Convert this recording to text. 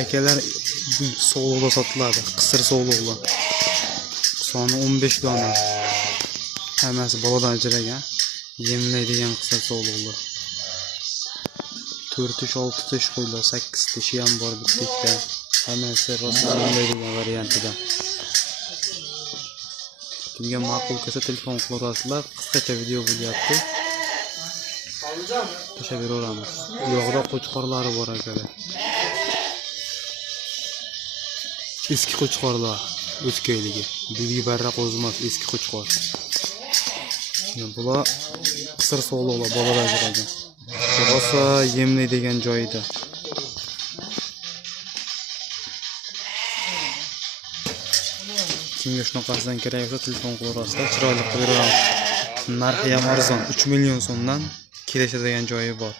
Akalar soğuluqda sotiladi. Qisir so'g'liqlar. Soni 15 dona. Hammasi boladan ajragan. Yemlaydigan qisir so'g'liqlar. 4 tish, 6 tish qo'ylar, 8 tishi ham bor bitta. Hammasi rosa yemlaydigan variantida. Kimga ma'qul kelsa telefon qilaverasizlar. Qisqacha video bo'lyapti. Tashlab beraveramiz. Bu yoqda qo'chqorlari bor akalar. Eski qo'chqorlar, o'zkayligi. Bilgi barra qo'zmas eski qo'chqor. Bular qisir so'g'liqlar bolalar ajragan. Rosa yemlaydigan joyida. Kimga shunaqasidan kerak bo'lsa telefon qilaverasizlar, chiroyli qilib beramiz. Narxi ham arzon, 3 million so'mdan kelishadigan joyi bor.